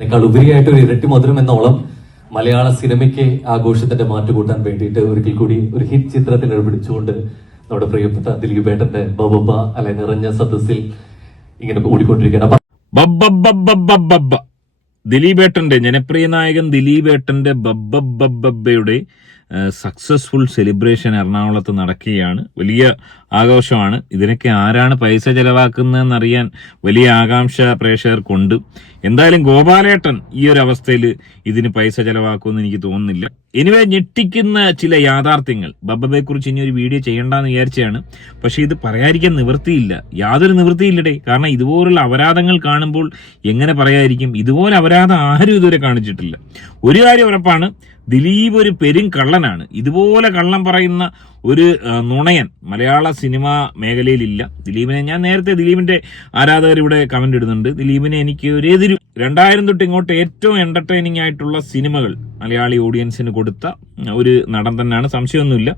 അതിനേക്കാൾ ഉപരിയായിട്ട് ഒരു ഇരട്ടി മധുരം എന്നോളം മലയാള സിനിമയ്ക്ക് ആഘോഷത്തിന്റെ മാറ്റു കൂട്ടാൻ വേണ്ടിയിട്ട് ഒരിക്കൽ കൂടി ഒരു ഹിറ്റ് ചിത്രത്തിൽ പിടിച്ചുകൊണ്ട് നമ്മുടെ പ്രിയപ്പെട്ട ദിലീപേട്ടന്റെ ബബബ അല്ലെ നിറഞ്ഞ സദസ്സിൽ ഇങ്ങനെ ഓടിക്കൊണ്ടിരിക്കുകയാണ് ദിലീപേട്ടന്റെ ജനപ്രിയ നായകൻ ദിലീപേട്ടന്റെ ബബ്ബബ്ബബ്ബയുടെ സക്സസ്ഫുൾ സെലിബ്രേഷൻ എറണാകുളത്ത് നടക്കുകയാണ്. വലിയ ആഘോഷമാണ്. ഇതിനൊക്കെ ആരാണ് പൈസ ചെലവാക്കുന്നതെന്ന് അറിയാൻ വലിയ ആകാംക്ഷ പ്രേക്ഷകർക്കുണ്ട്. എന്തായാലും ഗോപാലേട്ടൻ ഈ ഒരു അവസ്ഥയിൽ ഇതിന് പൈസ ചെലവാക്കുമെന്ന് എനിക്ക് തോന്നുന്നില്ല. എനിവേ ഞെട്ടിക്കുന്ന ചില യാഥാർത്ഥ്യങ്ങൾ. ബബ്ബബയെ കുറിച്ച് ഇനി ഒരു വീഡിയോ ചെയ്യണ്ടെന്ന് വിചാരിച്ചാണ്. പക്ഷേ ഇത് പറയാതിരിക്കാൻ നിവൃത്തിയില്ല. യാതൊരു നിവൃത്തിയില്ലടേ. കാരണം ഇതുപോലുള്ള അപരാധങ്ങൾ കാണുമ്പോൾ എങ്ങനെ പറയാതിരിക്കും? ഇതുപോലെ അപരാധം ആരും ഇതുവരെ കാണിച്ചിട്ടില്ല. ഒരു കാര്യം ഉറപ്പാണ്. ദിലീപ് ഒരു പെരും കള്ളനാണ്. ഇതുപോലെ കള്ളം പറയുന്ന ഒരു നുണയൻ മലയാള സിനിമ മേഖലയിലില്ല. ദിലീപിനെ ഞാൻ നേരത്തെ ദിലീപിന്റെ ആരാധകർ ഇവിടെ കമന്റ് ഇടുന്നുണ്ട്. ദിലീപിനെ എനിക്ക് ഒരു രണ്ടായിരം തൊട്ട് ഇങ്ങോട്ട് ഏറ്റവും എന്റർടൈനിങ് ആയിട്ടുള്ള സിനിമകൾ മലയാളി ഓഡിയൻസിന് കൊടുത്ത ഒരു നടൻ തന്നെയാണ്. സംശയമൊന്നുമില്ല.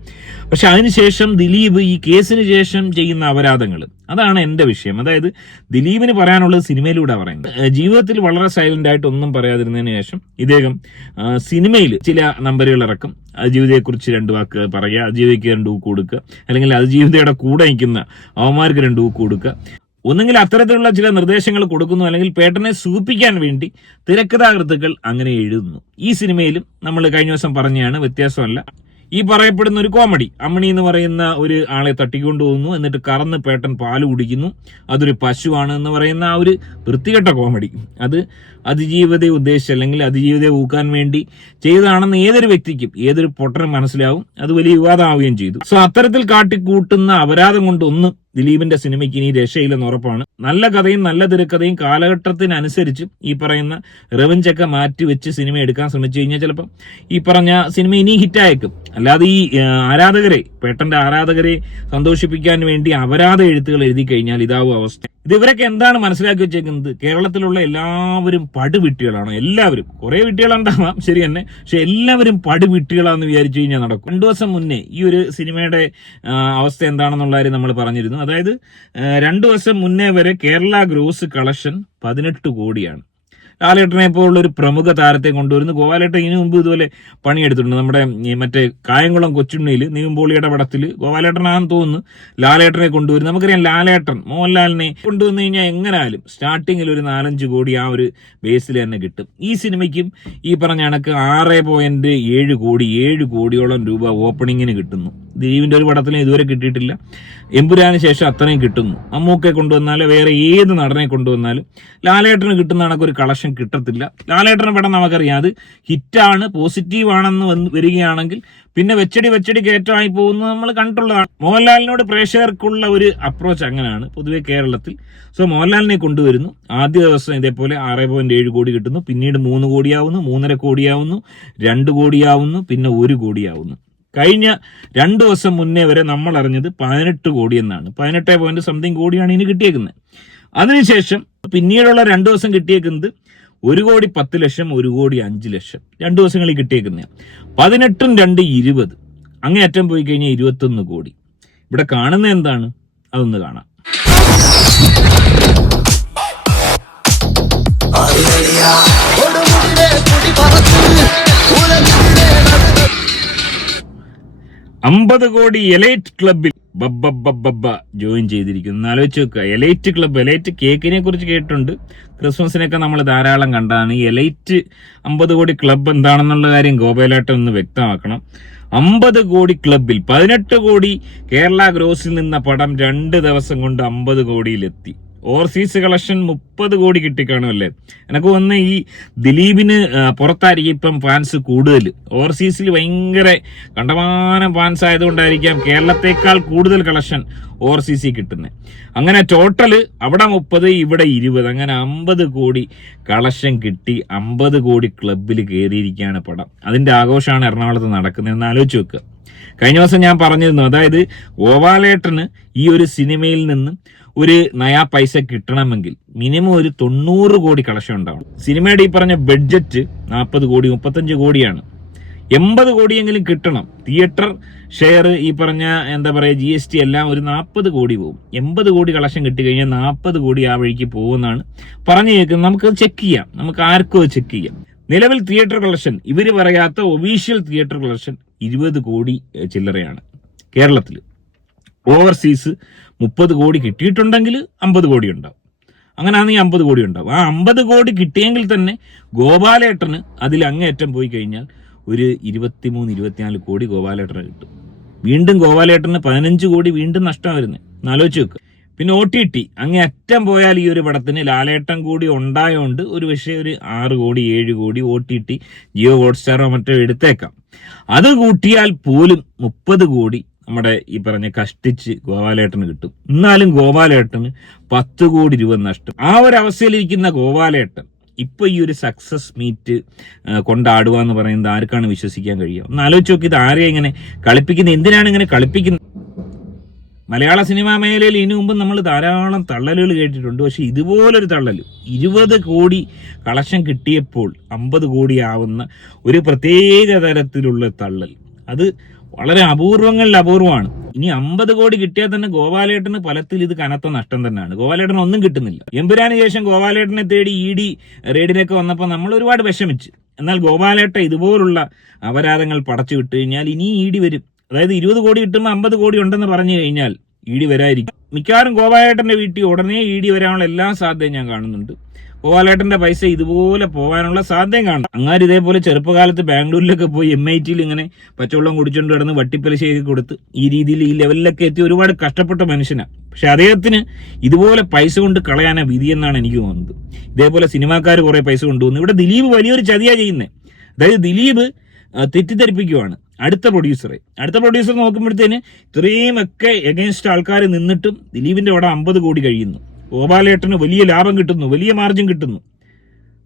പക്ഷെ അതിനുശേഷം ദിലീപ് ഈ കേസിന് ശേഷം ചെയ്യുന്ന അപരാധങ്ങൾ അതാണ് എന്റെ വിഷയം. അതായത് ദിലീപിന് പറയാനുള്ളത് സിനിമയിലൂടെ പറയുന്നത്. ജീവിതത്തിൽ വളരെ സൈലന്റ് ആയിട്ട് ഒന്നും പറയാതിരുന്നതിന് ശേഷം ഇദ്ദേഹം സിനിമയിൽ ചില നമ്പറുകൾ ഇറക്കും അതിജീവിതയെക്കുറിച്ച് രണ്ട് വാക്ക് പറയുക അതിജീവിതയ്ക്ക് രണ്ട് ഊക്ക് കൊടുക്കുക അല്ലെങ്കിൽ അതിജീവിതയുടെ കൂടെ നിൽക്കുന്ന അവന്മാർക്ക് രണ്ട് ഊക്ക് കൊടുക്കുക. ഒന്നുകിൽ അത്തരത്തിലുള്ള ചില നിർദ്ദേശങ്ങൾ കൊടുക്കുന്നു അല്ലെങ്കിൽ പേട്ടനെ സൂപ്പിക്കാൻ വേണ്ടി തിരക്കഥാകൃത്തുക്കൾ അങ്ങനെ എഴുതുന്നു. ഈ സിനിമയിലും നമ്മൾ കഴിഞ്ഞ ദിവസം പറഞ്ഞാണ് വ്യത്യാസമല്ല. ഈ പറയപ്പെടുന്ന ഒരു കോമഡി അമ്മണി എന്ന് പറയുന്ന ഒരു ആളെ തട്ടിക്കൊണ്ടു പോകുന്നു എന്നിട്ട് കറന്ന് പേട്ടൻ പാൽ കുടിക്കുന്നു. അതൊരു പശുവാണ് എന്ന് പറയുന്ന ആ ഒരു വൃത്തികെട്ട കോമഡി. അത് അതിജീവിതയെ ഉദ്ദേശിച്ച് അല്ലെങ്കിൽ അതിജീവിതയെ ഊക്കാൻ വേണ്ടി ചെയ്തതാണെന്ന് ഏതൊരു വ്യക്തിക്കും ഏതൊരു പൊട്ടനും മനസ്സിലാവും. അത് വലിയ വിവാദമാവുകയും ചെയ്തു. സോ അത്തരത്തിൽ കാട്ടിക്കൂട്ടുന്ന അപരാധം കൊണ്ട് ഒന്നും ദിലീപിന്റെ സിനിമയ്ക്ക് ഇനി രക്ഷയില്ലെന്ന് ഉറപ്പാണ്. നല്ല കഥയും നല്ല തിരക്കഥയും കാലഘട്ടത്തിനനുസരിച്ച് ഈ പറയുന്ന റവഞ്ചൊക്കെ മാറ്റി വെച്ച് സിനിമ എടുക്കാൻ ശ്രമിച്ചു കഴിഞ്ഞാൽ ചിലപ്പം ഈ പറഞ്ഞ സിനിമ ഇനി ഹിറ്റായേക്കും. അല്ലാതെ ഈ ആരാധകരെ പേട്ടന്റെ ആരാധകരെ സന്തോഷിപ്പിക്കാൻ വേണ്ടി അപരാധ എഴുത്തുകൾ എഴുതി കഴിഞ്ഞാൽ ഇതാവും അവസ്ഥ. ഇത് ഇവരൊക്കെ എന്താണ് മനസ്സിലാക്കി വെച്ചേക്കുന്നത്? കേരളത്തിലുള്ള എല്ലാവരും പടുവിട്ടികളാണ്. എല്ലാവരും. കുറെ വിട്ടികളുണ്ടാവാം ശരി തന്നെ. പക്ഷെ എല്ലാവരും പടുവിട്ടികളാന്ന് വിചാരിച്ചു കഴിഞ്ഞാൽ നടക്കും. രണ്ടു ദിവസം മുന്നേ ഈ ഒരു സിനിമയുടെ അവസ്ഥ എന്താണെന്നുള്ള കാര്യം നമ്മൾ പറഞ്ഞിരുന്നു. അതായത് രണ്ടു ദിവസം മുന്നേ വരെ കേരള ഗ്രോസ് കളക്ഷൻ പതിനെട്ട് കോടിയാണ്. ലാലേട്ടനെ പോലുള്ള ഒരു പ്രമുഖ താരത്തെ കൊണ്ടുവരുന്നു. ഗോപാലേട്ടൻ ഇതിനു മുമ്പ് ഇതുപോലെ പണിയെടുത്തിട്ടുണ്ട്. നമ്മുടെ മറ്റേ കായംകുളം കൊച്ചുണ്ണിയിൽ നീമ്പോളിയുടെ പടത്തിൽ ഗോപാലേട്ടനാണെന്ന് തോന്നുന്നു ലാലേട്ടനെ കൊണ്ടുവരും നമുക്കറിയാം ലാലേട്ടൻ മോഹൻലാലിനെ കൊണ്ടുവന്നു കഴിഞ്ഞാൽ എങ്ങനായാലും സ്റ്റാർട്ടിങ്ങിൽ ഒരു നാലഞ്ച് കോടി ആ ഒരു ബേസിൽ തന്നെ കിട്ടും. ഈ സിനിമയ്ക്കും ഈ പറഞ്ഞ കണക്ക് ആറ് പോയിന്റ് ഏഴ് കോടി ഏഴ് കോടിയോളം രൂപ ഓപ്പണിങ്ങിന് കിട്ടുന്നു. ദിലീപിന്റെ ഒരു പടത്തിലും ഇതുവരെ കിട്ടിയിട്ടില്ല. എമ്പുരാന് ശേഷം അത്രയും കിട്ടുന്നു. അമ്മൂക്കെ കൊണ്ടുവന്നാലും വേറെ ഏത് നടനെ കൊണ്ടുവന്നാലും ലാലേട്ടന് കിട്ടുന്ന ഒരു കളക്ഷൻ കിട്ടത്തില്ല. ലാലേട്ടന് പടം നമുക്കറിയാം അത് ഹിറ്റാണ് പോസിറ്റീവ് ആണെന്ന് വന്ന് വരികയാണെങ്കിൽ പിന്നെ വെച്ചടി വെച്ചടി കയറ്റമായി പോകുന്നത് നമ്മൾ കണ്ടിട്ടുള്ളതാണ് മോഹൻലാലിനോട് പ്രേക്ഷകർക്കുള്ള ഒരു അപ്രോച്ച് അങ്ങനെയാണ് പൊതുവെ കേരളത്തിൽ. സോ മോഹൻലാലിനെ കൊണ്ടുവരുന്നു. ആദ്യ ദിവസം ഇതേപോലെ ആറ് പോയിന്റ് ഏഴ് കോടി കിട്ടുന്നു. പിന്നീട് മൂന്ന് കോടിയാവുന്നു മൂന്നര കോടിയാവുന്നു രണ്ട് കോടിയാവുന്നു പിന്നെ ഒരു കോടിയാവുന്നു. കഴിഞ്ഞ രണ്ടു ദിവസം മുന്നേ വരെ നമ്മൾ അറിഞ്ഞത് പതിനെട്ട് കോടി എന്നാണ്. പതിനെട്ട് പോയിന്റ് സംതിങ് കോടിയാണ് ഇനി കിട്ടിയേക്കുന്നത്. അതിനുശേഷം പിന്നീടുള്ള രണ്ടു ദിവസം കിട്ടിയേക്കുന്നത് ഒരു കോടി പത്ത് ലക്ഷം ഒരു കോടി അഞ്ച് ലക്ഷം. രണ്ടു ദിവസങ്ങളിൽ കിട്ടിയേക്കുന്നത്. പതിനെട്ടും രണ്ട് ഇരുപത്. അങ്ങേയറ്റം പോയി കഴിഞ്ഞാൽ ഇരുപത്തൊന്ന് കോടി. ഇവിടെ കാണുന്ന എന്താണ്? അതൊന്ന് കാണാം. അമ്പത് കോടി എലൈറ്റ് ക്ലബിൽ ബബ്ബബ്ബബ്ബ ജോയിൻ ചെയ്തിരിക്കുന്നു. ആലോചിച്ച് വെക്കുക എലൈറ്റ് ക്ലബ് എലൈറ്റ് കേക്കിനെ കുറിച്ച് കേട്ടിട്ടുണ്ട്. ക്രിസ്മസിനൊക്കെ നമ്മൾ ധാരാളം കണ്ടതാണ്. ഈ എലൈറ്റ് അമ്പത് കോടി ക്ലബ് എന്താണെന്നുള്ള കാര്യം ഗോപാലേട്ടൻ ഒന്ന് വ്യക്തമാക്കണം. അമ്പത് കോടി ക്ലബിൽ പതിനെട്ട് കോടി കേരള ഗ്രോസിൽ നിന്ന പടം രണ്ട് ദിവസം കൊണ്ട് അമ്പത് കോടിയിലെത്തി. ഓവർസീസ് കളക്ഷൻ മുപ്പത് കോടി കിട്ടിക്കാണുമല്ലേ എനക്ക് വന്ന് ഈ ദിലീപിന് പുറത്തായിരിക്കും ഇപ്പം ഫാൻസ് കൂടുതൽ ഓവർസീസിൽ ഭയങ്കര കണ്ടമാനം ഫാൻസ് ആയതുകൊണ്ടായിരിക്കാം കേരളത്തെക്കാൾ കൂടുതൽ കളക്ഷൻ ഓവർസീസിൽ കിട്ടുന്നത് അങ്ങനെ ടോട്ടൽ അവിടെ മുപ്പത് ഇവിടെ ഇരുപത് അങ്ങനെ അമ്പത് കോടി കളക്ഷൻ കിട്ടി അമ്പത് കോടി ക്ലബിൽ കയറിയിരിക്കുകയാണ് പടം. അതിന്റെ ആഘോഷമാണ് എറണാകുളത്ത് നടക്കുന്നത്. എന്ന് ആലോചിച്ച് വെക്കുക കഴിഞ്ഞ ദിവസം ഞാൻ പറഞ്ഞിരുന്നു അതായത് ഗോപാലേട്ടന് ഈ ഒരു സിനിമയിൽ നിന്ന് ഒരു നയാ പൈസ കിട്ടണമെങ്കിൽ മിനിമം ഒരു തൊണ്ണൂറ് കോടി കളക്ഷൻ ഉണ്ടാവണം. സിനിമയുടെ ഈ പറഞ്ഞ ബഡ്ജറ്റ് നാൽപ്പത് കോടി മുപ്പത്തഞ്ച് കോടിയാണ്. എൺപത് കോടിയെങ്കിലും കിട്ടണം. തിയേറ്റർ ഷെയർ ഈ പറഞ്ഞ എന്താ പറയുക ജി എസ് ടി എല്ലാം ഒരു നാൽപ്പത് കോടി പോകും എൺപത് കോടി കളക്ഷൻ കിട്ടിക്കഴിഞ്ഞാൽ നാൽപ്പത് കോടി ആ വഴിക്ക് പോകുമെന്നാണ് പറഞ്ഞു കേൾക്കുന്നത് നമുക്ക് ചെക്ക് ചെയ്യാം. നമുക്ക് ആർക്കും ചെക്ക് ചെയ്യാം. നിലവിൽ തിയേറ്റർ കളക്ഷൻ ഇവർ പറയാത്ത ഒഫീഷ്യൽ തിയേറ്റർ കളക്ഷൻ ഇരുപത് കോടി ചില്ലറയാണ് കേരളത്തിൽ ഓവർസീസ് മുപ്പത് കോടി കിട്ടിയിട്ടുണ്ടെങ്കിൽ അമ്പത് കോടി ഉണ്ടാവും. അങ്ങനെയാണെങ്കിൽ അമ്പത് കോടി ഉണ്ടാവും. ആ അമ്പത് കോടി കിട്ടിയെങ്കിൽ തന്നെ ഗോപാലേട്ടന് അതിൽ അങ്ങേയറ്റം പോയി കഴിഞ്ഞാൽ ഒരു ഇരുപത്തിമൂന്ന് ഇരുപത്തിനാല് കോടി ഗോപാലേട്ടന് കിട്ടും. വീണ്ടും ഗോപാലേട്ടന് പതിനഞ്ച് കോടി വീണ്ടും നഷ്ടം വരുന്നത് എന്നാലോചിച്ച് വെക്കുക പിന്നെ ഒ ടി ടി അങ്ങേ അറ്റം പോയാൽ ഈ ഒരു പടത്തിന് ലാലേട്ടം കൂടി ഉണ്ടായതുകൊണ്ട് ഒരു പക്ഷേ ഒരു ആറ് കോടി ഏഴ് crore O T T Jio ഹോട്ട്സ്റ്റാറോ മറ്റോ എടുത്തേക്കാം. അത് കൂട്ടിയാൽ പോലും മുപ്പത് കോടി നമ്മുടെ ഈ പറഞ്ഞ കഷ്ടിച്ച് ഗോപാലേട്ടന് കിട്ടും. എന്നാലും ഗോപാലേട്ടന് പത്ത് കോടി രൂപ നഷ്ടം. ആ ഒരു അവസ്ഥയിലിരിക്കുന്ന ഗോപാലേട്ടൻ ഇപ്പൊ ഈ ഒരു സക്സസ് മീറ്റ് കൊണ്ടാടുക എന്ന് പറയുന്നത് ആർക്കാണ് വിശ്വസിക്കാൻ കഴിയുക? ഒന്ന് ആലോചിച്ച് നോക്കി ഇത് ആരെയും ഇങ്ങനെ കളിപ്പിക്കുന്നത് എന്തിനാണ് ഇങ്ങനെ കളിപ്പിക്കുന്നത് മലയാള സിനിമാ മേഖലയിൽ ഇതിനു മുമ്പ് നമ്മൾ ധാരാളം തള്ളലുകൾ കേട്ടിട്ടുണ്ട്. പക്ഷെ ഇതുപോലൊരു തള്ളൽ ഇരുപത് കോടി കളക്ഷൻ കിട്ടിയപ്പോൾ അമ്പത് കോടിയാവുന്ന ഒരു പ്രത്യേക തരത്തിലുള്ള തള്ളൽ. അത് വളരെ അപൂർവങ്ങളിൽ അപൂർവമാണ്. ഇനി അമ്പത് കോടി കിട്ടിയാൽ തന്നെ ഗോപാലേട്ടന് ഫലത്തിൽ ഇത് കനത്ത നഷ്ടം തന്നെയാണ്. ഗോപാലേട്ടൻ ഒന്നും കിട്ടുന്നില്ല. എമ്പുരാന് ശേഷം ഗോപാലേട്ടനെ തേടി ഇ ഡി റെയ്ഡിലൊക്കെ വന്നപ്പോൾ നമ്മൾ ഒരുപാട് വിഷമിച്ചു. എന്നാൽ ഗോപാലേട്ട ഇതുപോലുള്ള അപരാധങ്ങൾ പടച്ചു വിട്ടു കഴിഞ്ഞാൽ ഇനി ഇ ഡി വരും. അതായത് ഇരുപത് കോടി കിട്ടുമ്പോൾ അമ്പത് കോടി ഉണ്ടെന്ന് പറഞ്ഞു കഴിഞ്ഞാൽ ഇ ഡി വരായിരിക്കും മിക്കവാറും ഗോപാലേട്ടന്റെ വീട്ടിൽ ഉടനെ ഇ ഡി വരാനുള്ള എല്ലാ സാധ്യതയും ഞാൻ കാണുന്നുണ്ട്. ഗോപാലേട്ടന്റെ പൈസ ഇതുപോലെ പോകാനുള്ള സാധ്യം കാണും അങ്ങാർ ഇതേപോലെ ചെറുപ്പകാലത്ത് ബാംഗ്ലൂരിലൊക്കെ പോയി എം ഐ ടിയിൽ ഇങ്ങനെ പച്ചവെള്ളം കുടിച്ചുകൊണ്ട് കിടന്ന് വട്ടിപ്പലിശയൊക്കെ കൊടുത്ത് ഈ രീതിയിൽ ഈ ലെവലിലൊക്കെ എത്തി ഒരുപാട് കഷ്ടപ്പെട്ട മനുഷ്യനാണ് പക്ഷെ അദ്ദേഹത്തിന് ഇതുപോലെ പൈസ കൊണ്ട് കളയാനാ വിധി എന്നാണ് എനിക്ക് തോന്നുന്നത്. ഇതേപോലെ സിനിമാക്കാർ കുറെ പൈസ കൊണ്ടുവന്നു ഇവിടെ ദിലീപ് വലിയൊരു ചതിയാ ചെയ്യുന്നത് അതായത് ദിലീപ് തെറ്റിദ്ധരിപ്പിക്കുവാണ് അടുത്ത പ്രൊഡ്യൂസറെ. അടുത്ത പ്രൊഡ്യൂസർ നോക്കുമ്പോഴത്തേന് ഇത്രയും ഒക്കെ എഗൈൻസ്റ്റ് ആൾക്കാർ നിന്നിട്ടും ദിലീപിന്റെ അവിടെ അമ്പത് കോടി കഴിയുന്നു. ഗോപാലേട്ടന് വലിയ ലാഭം കിട്ടുന്നു വലിയ മാർജിൻ കിട്ടുന്നു.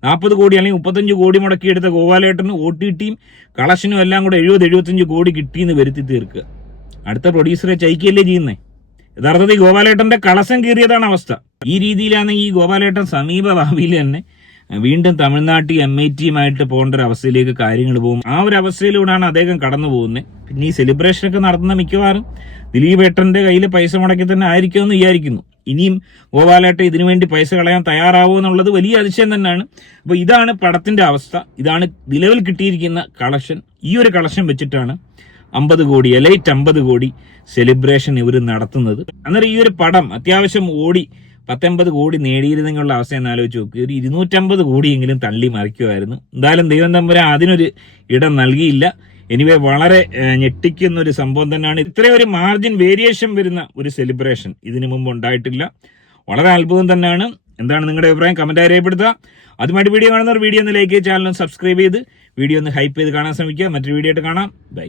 നാൽപ്പത് കോടി അല്ലെങ്കിൽ മുപ്പത്തഞ്ച് കോടി മുടക്കിയെടുത്ത ഗോപാലേട്ടന് ഒ ടി ടിയും കളക്ഷനും എല്ലാം കൂടെ എഴുപത് എഴുപത്തഞ്ച് കോടി കിട്ടിയെന്ന് വരുത്തി തീർക്കുക. അടുത്ത പ്രൊഡ്യൂസറെ ചൈക്കല്ലേ ചെയ്യുന്നേ? യഥാർത്ഥത്തിൽ ഗോപാലേട്ടന്റെ കളസം കീറിയതാണ് അവസ്ഥ. ഈ രീതിയിലാണെങ്കിൽ ഈ ഗോപാലേട്ടൻ സമീപ ഭാവിയിൽ തന്നെ വീണ്ടും തമിഴ്നാട്ടിൽ എം ഐ ടിയുമായിട്ട് പോകേണ്ട ഒരു അവസ്ഥയിലേക്ക് കാര്യങ്ങൾ പോകും. ആ ഒരു അവസ്ഥയിലൂടെയാണ് അദ്ദേഹം കടന്നു പോകുന്നത്. പിന്നെ ഈ സെലിബ്രേഷൻ ഒക്കെ നടത്തുന്ന മിക്കവാറും ദിലീപ് ഏട്ടന്റെ കയ്യിൽ പൈസ മുടക്കി തന്നെ ആയിരിക്കുമെന്ന് വിചാരിക്കുന്നു. ഇനിയും ഗോപാലേട്ട ഇതിനു വേണ്ടി പൈസ കളയാൻ തയ്യാറാവോ എന്നുള്ളത് വലിയ അതിശയം തന്നെയാണ്. അപ്പോൾ ഇതാണ് പടത്തിന്റെ അവസ്ഥ. ഇതാണ് നിലവിൽ കിട്ടിയിരിക്കുന്ന കളക്ഷൻ. ഈ ഒരു കളക്ഷൻ വെച്ചിട്ടാണ് അമ്പത് കോടി എലൈറ്റ് അമ്പത് കോടി സെലിബ്രേഷൻ ഇവർ നടത്തുന്നത്. അന്നേരം ഈ ഒരു പടം അത്യാവശ്യം ഓടി പത്തൊമ്പത് കോടി നേടിയിരുന്നെങ്കിലുള്ള അവസ്ഥ എന്ന് ആലോചിച്ച് നോക്കി. ഒരു ഇരുന്നൂറ്റമ്പത് കോടിയെങ്കിലും തള്ളി മറിക്കുമായിരുന്നു എന്തായാലും ദൈവം തമ്പുരാൻ അതിനൊരു ഇടം നൽകിയില്ല. എനിവേ വളരെ ഞെട്ടിക്കുന്ന ഒരു സംഭവം തന്നെയാണ്. ഇത്രയും ഒരു മാർജിൻ വേരിയേഷൻ വരുന്ന ഒരു സെലിബ്രേഷൻ ഇതിനു മുമ്പ് ഉണ്ടായിട്ടില്ല. വളരെ അത്ഭുതം തന്നെയാണ്. എന്താണ് നിങ്ങളുടെ അഭിപ്രായം? കമന്റ് രേഖപ്പെടുത്തുക. അതുമായിട്ട് വീഡിയോ കാണുന്നവർ വീഡിയോ ഒന്ന് ലൈക്ക് ചാനൽ സബ്സ്ക്രൈബ് ചെയ്ത് വീഡിയോ ഒന്ന് ഹൈപ്പ് ചെയ്ത് കാണാൻ ശ്രമിക്കുക. മറ്റൊരു വീഡിയോ ആയിട്ട് കാണാം. ബൈ